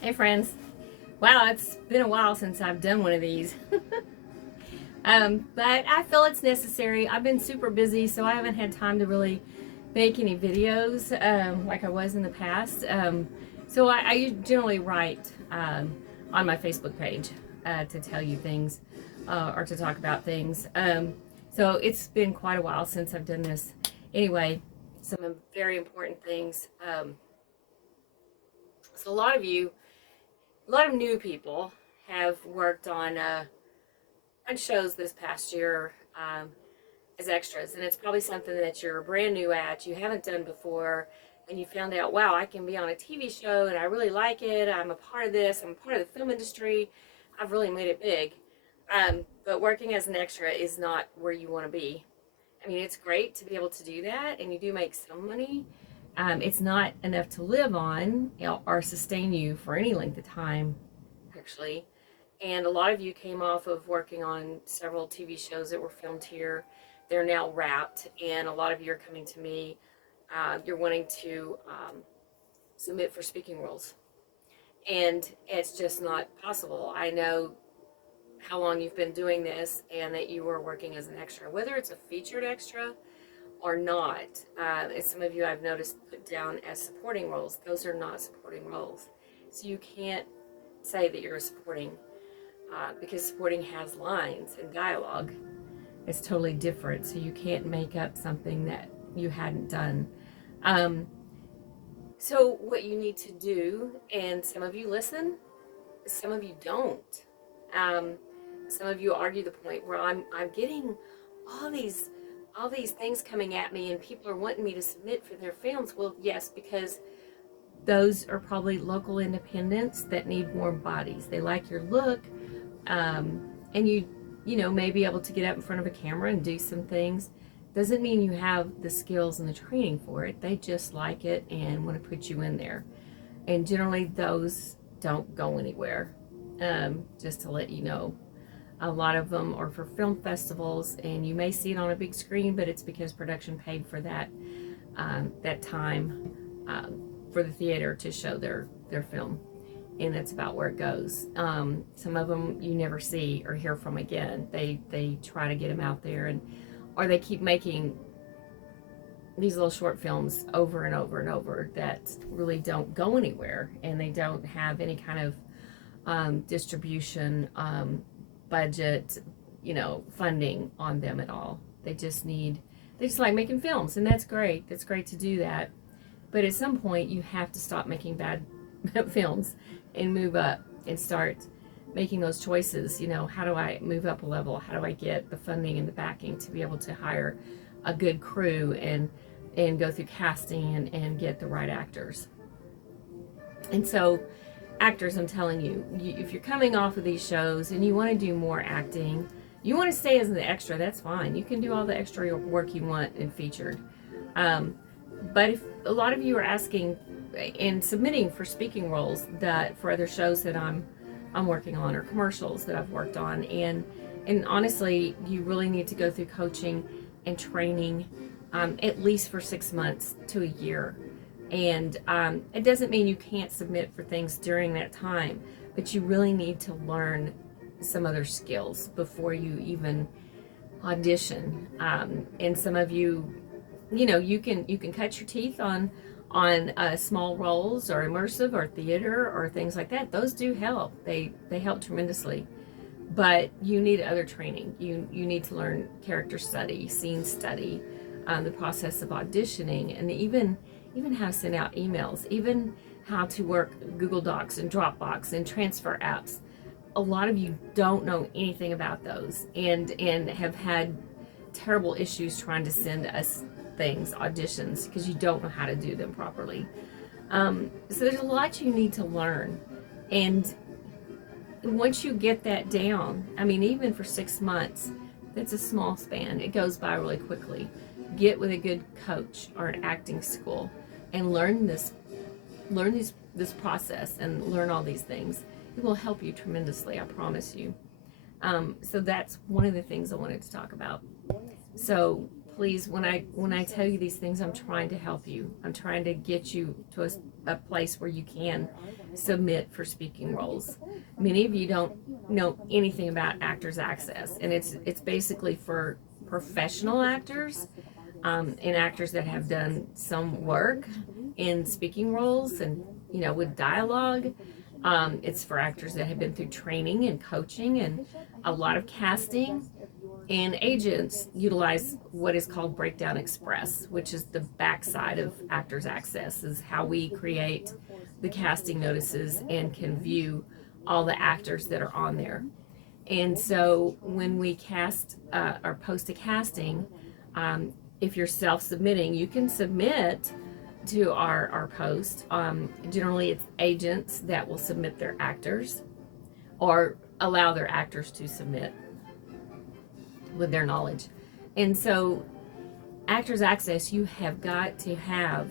Hey friends. Wow, it's been a while since I've done one of these. But I feel it's necessary. I've been super busy, so I haven't had time to really make any videos like I was in the past. So I generally write on my Facebook page to tell you things or to talk about things. So it's been quite a while since I've done this. Anyway, some very important things. So a lot of new people have worked on shows this past year as extras, and it's probably something that you're brand new at, you haven't done before, and you found out, wow, I can be on a TV show, and I really like it. I'm a part of this. I'm a part of the film industry. I've really made it big. But working as an extra is not where you want to be. I mean, it's great to be able to do that, and you do make some money. It's not enough to live on or sustain you for any length of time, actually. And a lot of you came off of working on several TV shows that were filmed here. They're now wrapped, and a lot of you are coming to me. You're wanting to submit for speaking roles, and it's just not possible. I know how long you've been doing this, and that you were working as an extra, whether it's a featured extra or not. And some of you I've noticed put down as supporting roles. Those are not supporting roles, so you can't say that you're a supporting because supporting has lines and dialogue. It's totally different, so you can't make up something that you hadn't done. Um, so what you need to do, and some of you listen, some of you don't. Um, some of you argue the point where I'm getting all these all these things coming at me, and people are wanting me to submit for their films. Well, yes, because those are probably local independents that need more bodies. They like your look, um, and you know, may be able to get up in front of a camera and do some things. Doesn't mean you have the skills and the training for it. They just like it and want to put you in there. And generally those don't go anywhere. Just to let you know, a lot of them are for film festivals, and you may see it on a big screen, but it's because production paid for that time for the theater to show their film, and that's about where it goes. Some of them you never see or hear from again. They try to get them out there, and or they keep making these little short films over and over and over that really don't go anywhere, and they don't have any kind of distribution budget, you know, funding on them at all. They just like making films, and that's great. That's great to do that. But at some point, you have to stop making bad films and move up and start making those choices. You know, how do I move up a level? How do I get the funding and the backing to be able to hire a good crew and go through casting and get the right actors? And so, actors, I'm telling you, if you're coming off of these shows and you want to do more acting, you want to stay as an extra, that's fine. You can do all the extra work you want in featured. But if a lot of you are asking and submitting for speaking roles that for other shows that I'm working on, or commercials that I've worked on, and honestly, you really need to go through coaching and training at least for 6 months to a year. And it doesn't mean you can't submit for things during that time, but you really need to learn some other skills before you even audition. And some of you, you know, you can cut your teeth on small roles or immersive or theater or things like that. Those do help. They help tremendously. But you need other training. You need to learn character study, scene study, the process of auditioning, and even how to send out emails, even how to work Google Docs and Dropbox and transfer apps. A lot of you don't know anything about those, and have had terrible issues trying to send us things, auditions, because you don't know how to do them properly. So there's a lot you need to learn, and once you get that down, I mean, even for 6 months, that's a small span. It goes by really quickly. Get with a good coach or an acting school and learn this process and learn all these things. It will help you tremendously, I promise you. So that's one of the things I wanted to talk about. So please, when I tell you these things, I'm trying to help you. I'm trying to get you to a place where you can submit for speaking roles. Many of you don't know anything about Actors Access, and it's basically for professional actors, and actors that have done some work in speaking roles and, you know, with dialogue. It's for actors that have been through training and coaching and a lot of casting. And agents utilize what is called Breakdown Express, which is the backside of Actors Access, is how we create the casting notices and can view all the actors that are on there. And so when we cast or post a casting, if you're self-submitting, you can submit to our post. Generally, it's agents that will submit their actors or allow their actors to submit with their knowledge. And so Actors Access, you have got to have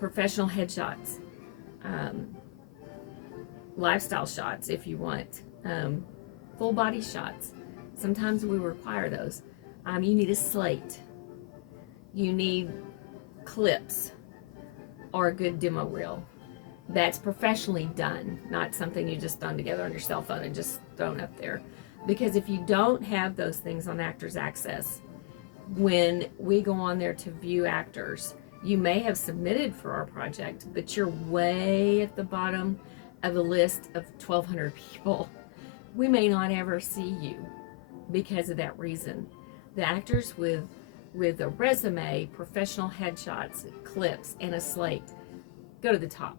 professional headshots, lifestyle shots if you want, full body shots. Sometimes we require those. You need a slate. You need clips or a good demo reel that's professionally done, not something you just done together on your cell phone and just thrown up there. Because if you don't have those things on Actors Access, when we go on there to view actors, you may have submitted for our project, but you're way at the bottom of a list of 1,200 people. We may not ever see you because of that reason. The actors with a resume, professional headshots, clips, and a slate go to the top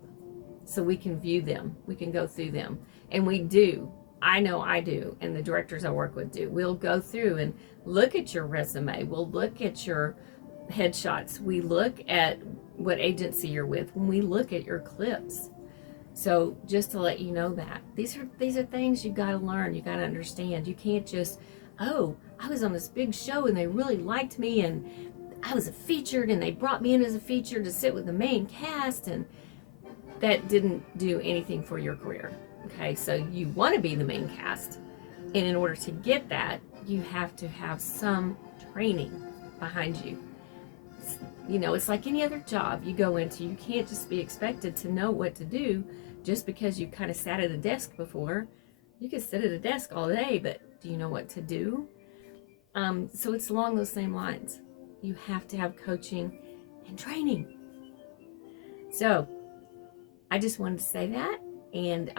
so we can view them. We can go through them. And we do. I know I do, and the directors I work with do. We'll go through and look at your resume. We'll look at your headshots. We look at what agency you're with when we look at your clips. So just to let you know that these are things you got to learn. You got to understand. You can't just, oh, I was on this big show and they really liked me and I was a featured and they brought me in as a feature to sit with the main cast, and that didn't do anything for your career. Okay, so you want to be the main cast, and in order to get that, you have to have some training behind you. You know, it's like any other job you go into. You can't just be expected to know what to do just because you kind of sat at a desk before. You can sit at a desk all day, but do you know what to do? So it's along those same lines. You have to have coaching and training. So I just wanted to say that. And,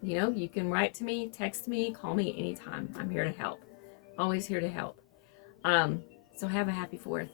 you know, you can write to me, text me, call me anytime. I'm here to help. Always here to help. So have a happy 4th.